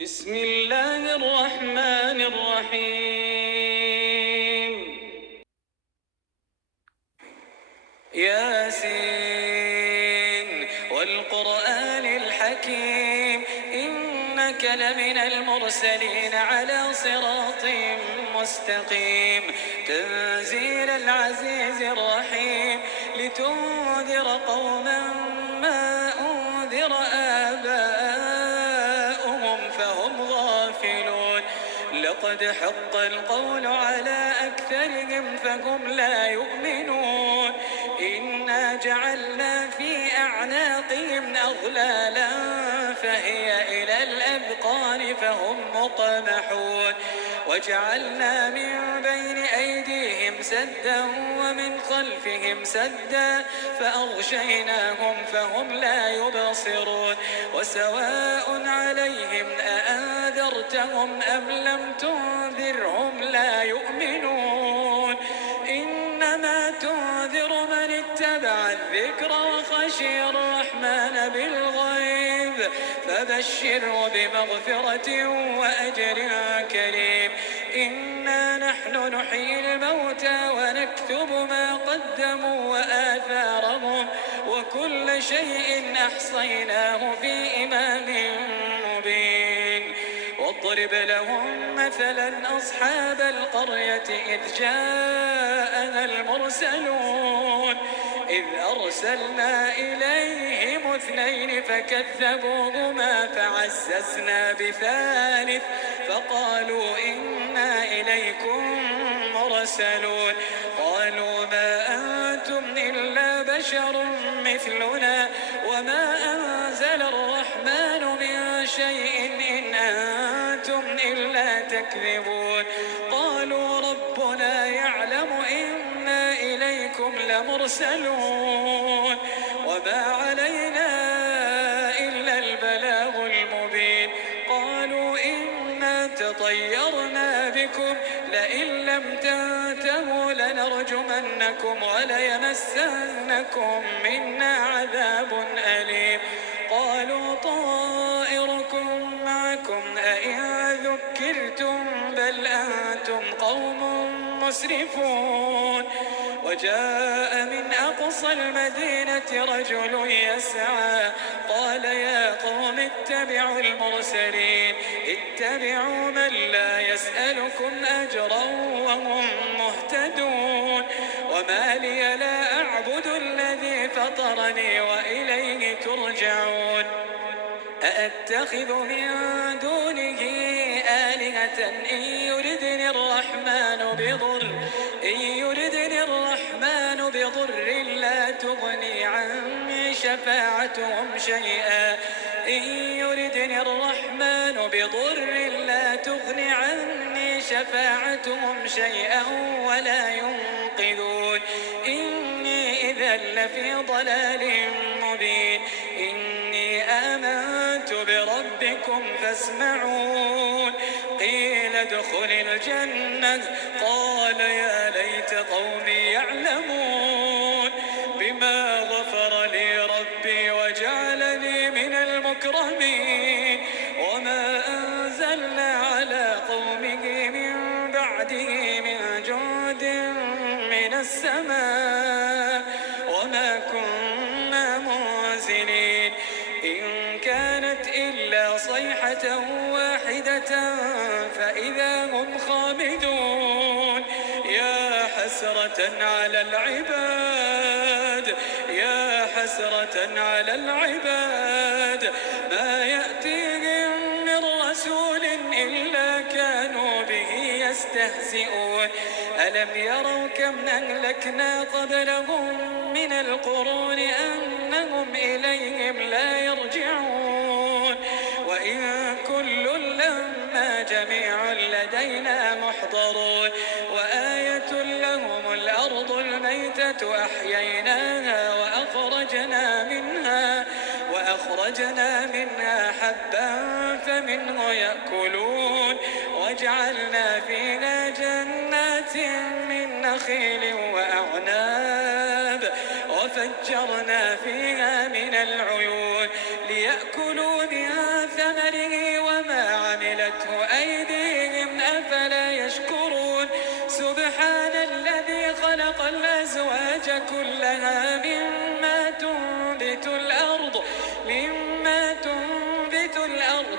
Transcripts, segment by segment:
بسم الله الرحمن الرحيم. ياسين والقرآن الحكيم إنك لمن المرسلين على صراط مستقيم تنزيل العزيز الرحيم لتنذر قوما ما أنذر آباؤهم فهم غافلون. لقد حق القول على أكثرهم فهم لا يؤمنون. إنا جعلنا في أعناقهم أغلالا فهي إلى الأذقان فهم مقمحون. وجعلنا من بين أيديهم سدا ومن خلفهم سدا فأغشيناهم فهم لا يبصرون. وسواء عليهم أأنذرتهم أم لم تنذرهم لا يؤمنون. إنما تنذر من اتبع الذكر وخشي الرحمن بالغيب فبشره بمغفرة وأجر كريم. إنا نحن نحيي الموتى ونكتب ما قدموا وآثارهم وكل شيء أحصيناه في إمام مبين. واضرب لهم مثلا أصحاب القرية إذ جاءنا المرسلون إذ أرسلنا إليهم اثنين فكذبوهما فعززنا بثالث فقالوا إنا إليكم مرسلون. قالوا ما أنتم إلا بشر مثلنا وما أنزل الرحمن من شيء إن أنتم إلا تكذبون. قالوا ربنا يعلم إنا إليكم لمرسلون وما علينا إلا البلاغ المبين. قالوا إنا تطيرنا بكم لئن لم تنتهوا لنرجمنكم وليمسنكم منا عذاب أليم. قالوا طائركم معكم أئن ذكرتم بل أنتم قوم مسرفون. وجاء من أقصى المدينة رجل يسعى قال يا قوم اتبعوا المرسلين اتبعوا من لا يسألكم أجرا وهم مهتدون. وما لي لا أعبد الذي فطرني وإليه ترجعون. أأتخذ من دونه آلهة إن يردني الرحمن بضر لا تغني عني شفاعتهم شيئا ولا ينقذون. إني إذا لفي ضلال مبين. إني آمنت بربكم فاسمعون. قيل ادخل الجنة قال يا ليت قومي يعلمون بما غفر لي ربي وجعلني من المكرمين. وما أنزلنا على قومه من بعده من جند من السماء وما كنا منزلين. إن كانت إلا صيحة واحدة فإذا هم خامدون. يا حسرة على العباد ما يأتيهم من رسول إلا كانوا به يستهزئون. ألم يروا كم أهلكنا قبلهم من القرون أنهم إليهم لا يرجعون. وإن كل لما جميع لدينا محضرون. وآية لهم الأرض الميتة أحييناها وأخرجنا منها حبا فمنه يأكلون. وجعلنا فيها جنات من نخيل وأعناب وفجرنا فيها من العيون ليأكلوا من ثمره وما عملته أيديهم أفلا يشكرون سبحان الذي خلق الأزواج كلها مما تنبت الأرض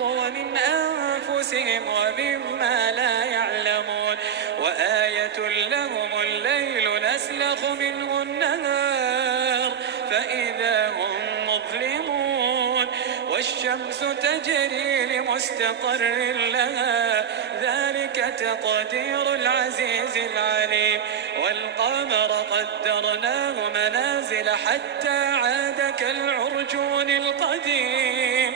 ومن أنفسهم ومما لا يعلمون وآية لهم الليل نسلخ منه النهار فإذا هم مظلمون والشمس تجري لمستقر لها ذلك تقدير العزيز العليم والقمر قدرناه منازل حتى عاد كالعرجون القديم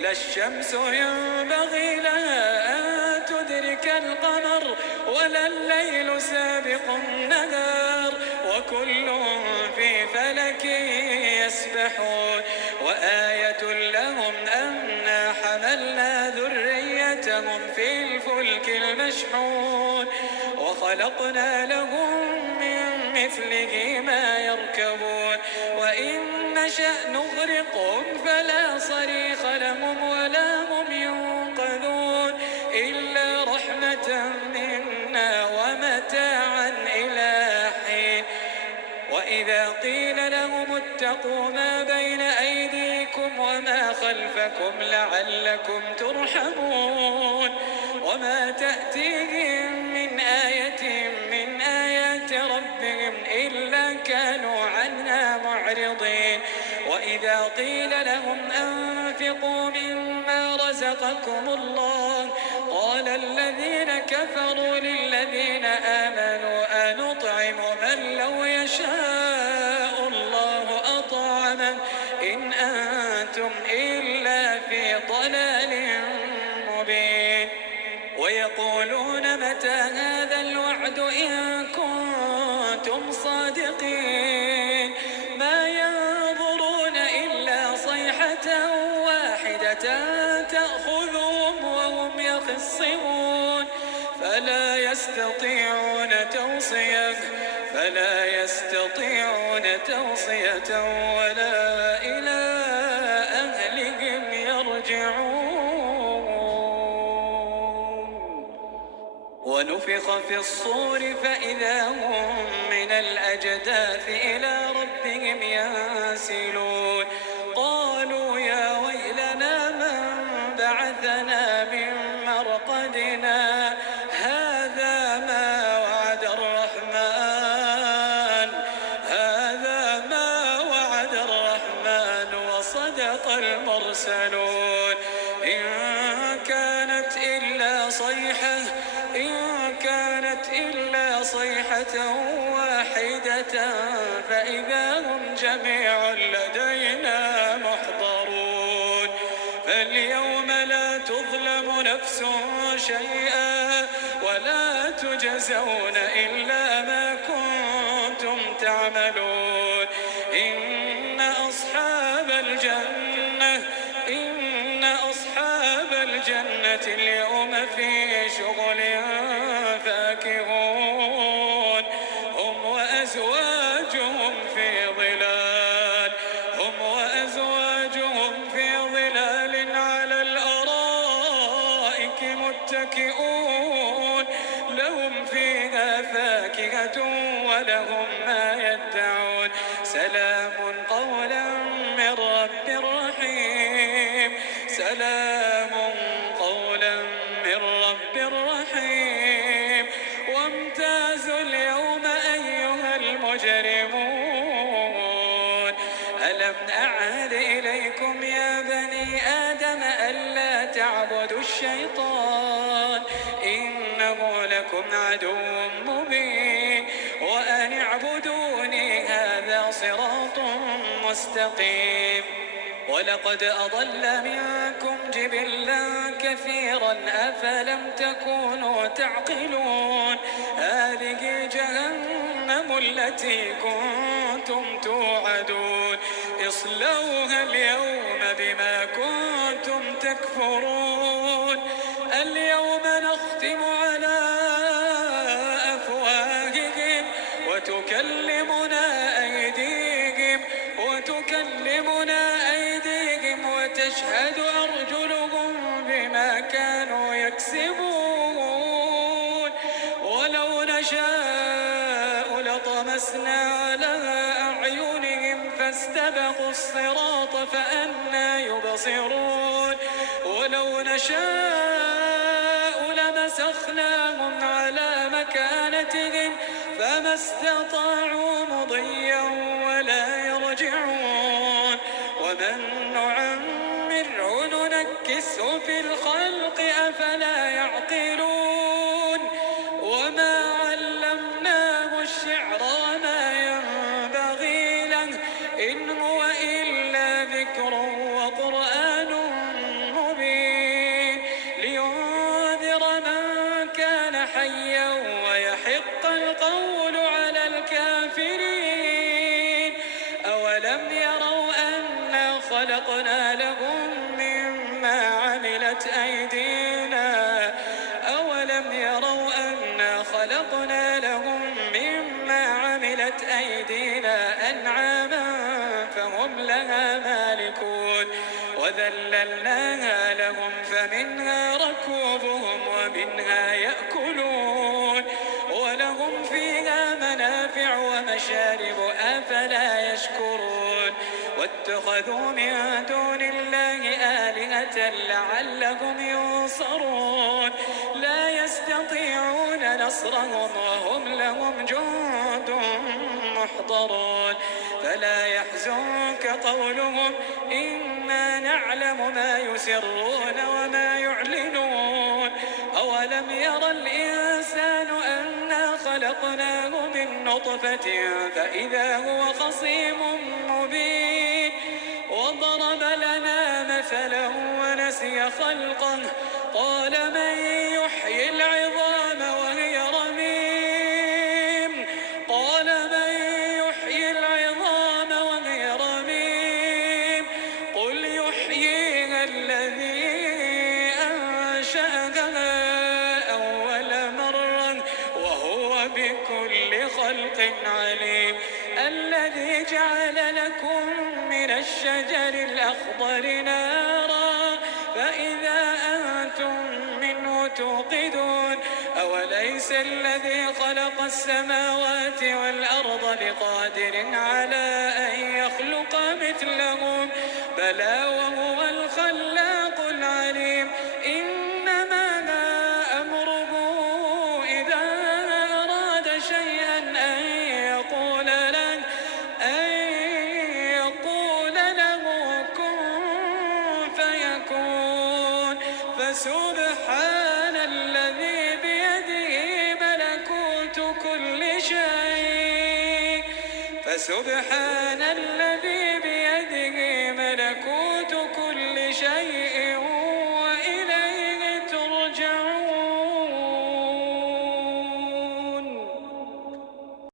لا الشمس ينبغي لها أن تدرك القمر ولا الليل سابق النهار وكل في فلك يسبحون وآية لهم أنا حملنا ذريتهم في الفلك المشحون وخلقنا لهم من مثله ما يركبون وإن نشأ نغرقهم فلا صريخ لهم ولا هم ينقذون إلا رحمة منا ومتاعا إلى حين وإذا قيل لهم اتقوا ما بين أيديكم وما خلفكم لعلكم ترحمون وما تأتيهم من آية من آيات ربهم إلا كانوا عنها معرضين وإذا قيل لهم أنفقوا مما رزقكم الله قال الذين كفروا للذين آمنوا أنطعم من لو يشاء الله أطعمه إن أنتم إلا في ضلال مبين ويقولون متى هذا الوعد إن كنتم صادقين ما ينظرون إلا صيحة واحدة تأخذهم وهم يخصمون فلا يستطيعون توصية ولا إلى أهلهم يرجعون ونفخ في الصور فإذا هم من الأجداث إلى ربهم ينسلون قالوا يا ويلنا من بعثنا من مرقدنا هذا ما وعد الرحمن وصدق المرسلون إن كانت إلا صيحة واحدة فإذا هم جميع لدينا محضرون فاليوم لا تظلم نفس شيئا ولا تجزون إلا ما كنتم تعملون إن أصحاب الجنة اليوم في شغل فاكهون هم وأزواجهم في ظلال على الأرائك متكئون لهم فيها فاكهة ولهم ما يدعون سلام قولا من رب رحيم وامتازوا اليوم أيها المجرمون ألم أعهد إليكم يا بني آدم ألا تعبدوا الشيطان إنه لكم عدو مبين وأن اعبدوني هذا صراط مستقيم ولقد أضل منكم جبلا كثيرا أفلم تكونوا تعقلون هذه جهنم التي كنتم توعدون اصلوها اليوم بما كنتم تكفرون اليوم نختم على أفواههم وتكلمنا أيديهم وتشهد أرجلهم بما كانوا يكسبون ولو نشاء لطمسنا على أعينهم فاستبقوا الصراط فأنى يبصرون ولو نشاء لمسخناهم على مكانتهم فما استطاعوا مضيا ولا يرجعون ومن نعمره ننكسه في الخلق أفلا يعقلون وما علمناه الشعر وما ينبغي له إن هو إلا ذكر وقرآن مبين لينذر من كان حيا ويحق القول على الكافرين أولم يروا أنا خلقنا لهم مما عملت أيدينا أولم يروا أنا خلقنا لهم مما عملت أيدينا أنعاما فهم لها مالكون وذللناها لهم فمنها ركوبهم ومنها يأكلون ولهم فيها منافع ومشارب أفلا يشكرون واتخذوا من دون الله آلهة لعلهم ينصرون لا يستطيعون نصرهم وهم لهم جند محضرون فلا يحزنك قولهم إنا نعلم ما يسرون وما يعلنون أولم ير الإنسان أنا خلقناه من نطفة فإذا هو خصيم مبين وضرب لنا مثلا ونسي خلقه قال من يحيي العظام وهي رميم قال من يحيي العظام وهي رميم قل يحييها الذي أنشأها أول مرة وهو بكل خلق عليم الذي جعل لكم من الشجر الأخضر نارا فإذا أنتم منه توقدون أوليس الذي خلق السماوات والأرض بقادر على أن يخلق مثلهم بلى وهو الخلاق العليم إنما أمره إذا أراد شيئا أن يقول له كن فيكون فسبحان الذي بيده ملكوت كل شيء فسبحان الذي